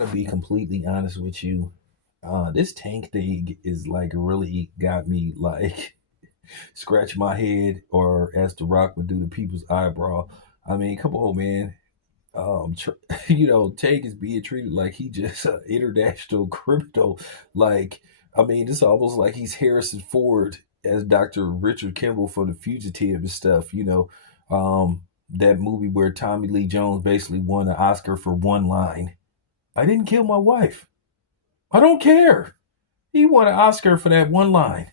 To be completely honest with you, this Tank thing is like really got me like scratch my head, or as The Rock would do to people's eyebrow. I mean, come on, man. Tank is being treated like he just international criminal. Like, I mean, it's almost like he's Harrison Ford as Dr. Richard Kimball for The Fugitive and stuff. That movie where Tommy Lee Jones basically won an Oscar for one line. I didn't kill my wife. I don't care. He won an Oscar for that one line.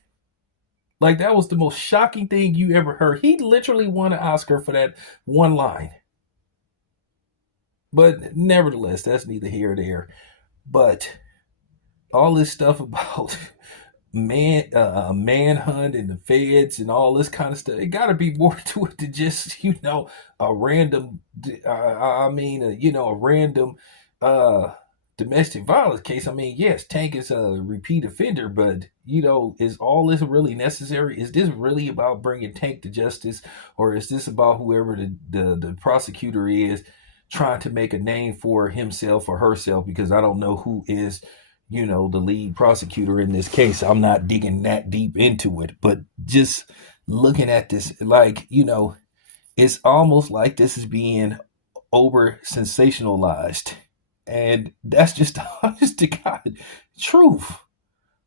Like, that was the most shocking thing you ever heard. He literally won an Oscar for that one line. But nevertheless, that's neither here nor there. But all this stuff about manhunt and the feds and all this kind of stuff, it got to be more to it than just a random. A random uh domestic violence case. I mean, yes, Tank is a repeat offender, but is all this really necessary? Is this really about bringing Tank to justice, or is this about whoever the prosecutor is trying to make a name for himself or herself? Because I don't know who is the lead prosecutor in this case. I'm not digging that deep into it, but just looking at this, like, it's almost like this is being over sensationalized. And that's just the honest to God truth.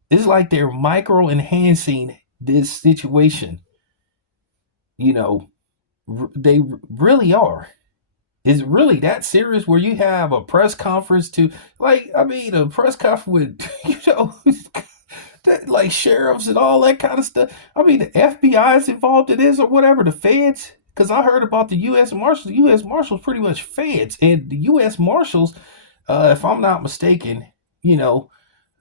It's like they're micro enhancing this situation. They really are. Is it really that serious where you have a press conference to, like, I mean, a press conference with, like sheriffs and all that kind of stuff? I mean, the FBI is involved in this or whatever, the feds. Because I heard about the U.S. Marshals. The U.S. Marshals pretty much feds. And the U.S. Marshals, if I'm not mistaken, you know,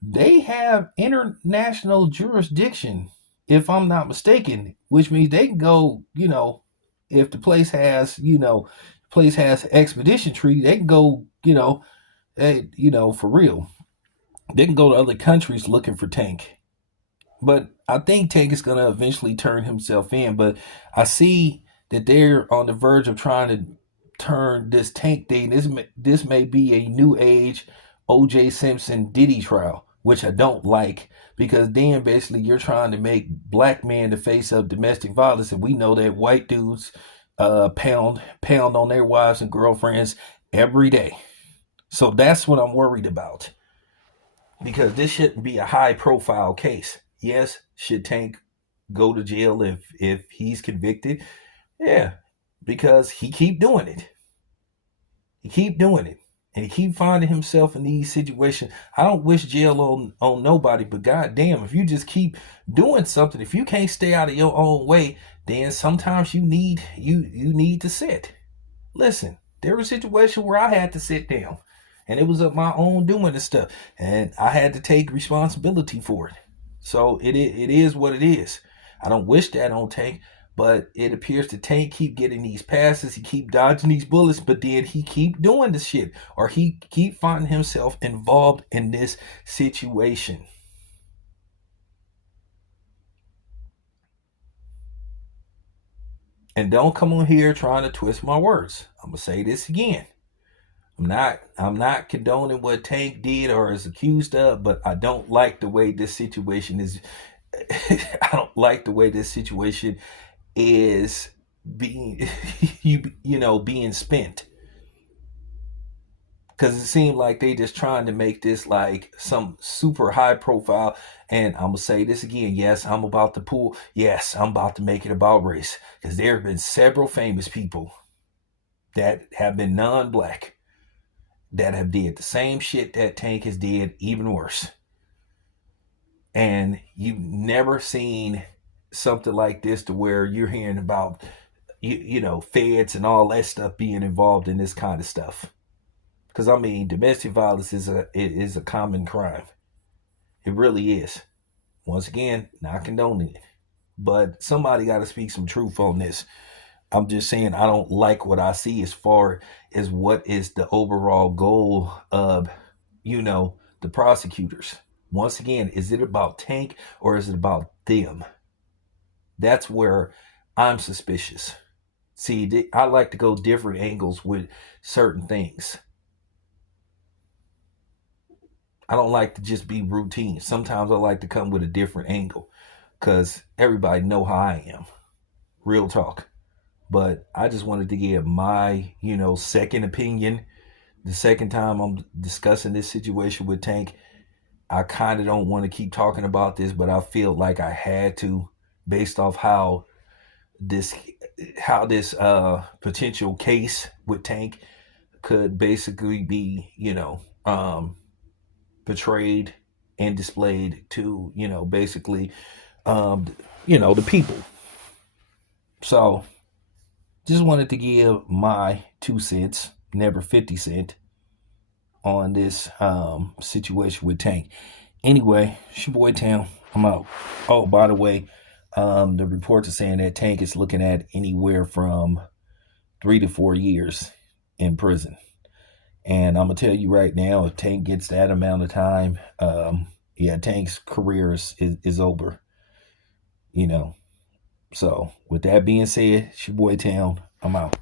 they have international jurisdiction, if I'm not mistaken, which means they can go, if the place has expedition treaty, they can go, for real. They can go to other countries looking for Tank. But I think Tank is going to eventually turn himself in. But I see that they're on the verge of trying to turn this Tank thing. This may be a new age O.J. Simpson Diddy trial, which I don't like, because then basically you're trying to make black men the face of domestic violence, and we know that white dudes pound on their wives and girlfriends every day. So that's what I'm worried about, because this shouldn't be a high profile case. Yes, should Tank go to jail if he's convicted? Yeah, because he keep doing it. He keep doing it. And he keep finding himself in these situations. I don't wish jail on nobody, but goddamn, if you just keep doing something, if you can't stay out of your own way, then sometimes you need to sit. Listen, there was a situation where I had to sit down, and it was of my own doing and stuff, and I had to take responsibility for it. So it is what it is. I don't wish that on Tank, but it appears to Tank keep getting these passes, he keep dodging these bullets, but then he keep doing the shit, or he keep finding himself involved in this situation. And don't come on here trying to twist my words. I'm gonna say this again. I'm not condoning what Tank did or is accused of, but I don't like the way this situation is. I don't like the way this situation is being being spent, because it seemed like they just trying to make this like some super high profile. And I'm gonna say this again, yes, I'm about to make it about race, because there have been several famous people that have been non-black that have did the same shit that Tank has did, even worse. And you've never seen something like this, to where you're hearing about feds and all that stuff being involved in this kind of stuff. Because I mean, domestic violence is a common crime. It really is. Once again, not condoning it, but somebody got to speak some truth on this. I'm just saying, I don't like what I see as far as what is the overall goal of the prosecutors. Once again, is it about Tank or is it about them? That's where I'm suspicious. See, I like to go different angles with certain things. I don't like to just be routine. Sometimes I like to come with a different angle because everybody know how I am. Real talk. But I just wanted to give my, second opinion. The second time I'm discussing this situation with Tank, I kind of don't want to keep talking about this, but I feel like I had to, based off this how this potential case with Tank could basically be, portrayed and displayed to, basically, um, the people. So just wanted to give my 2 cents, never 50 cent, on this situation with Tank. Anyway, it's your boy Tam. I'm out. Oh, by the way, the reports are saying that Tank is looking at anywhere from 3 to 4 years in prison. And I'm gonna tell you right now, if Tank gets that amount of time, yeah, Tank's career is over. You know. So with that being said, it's your boy Town. I'm out.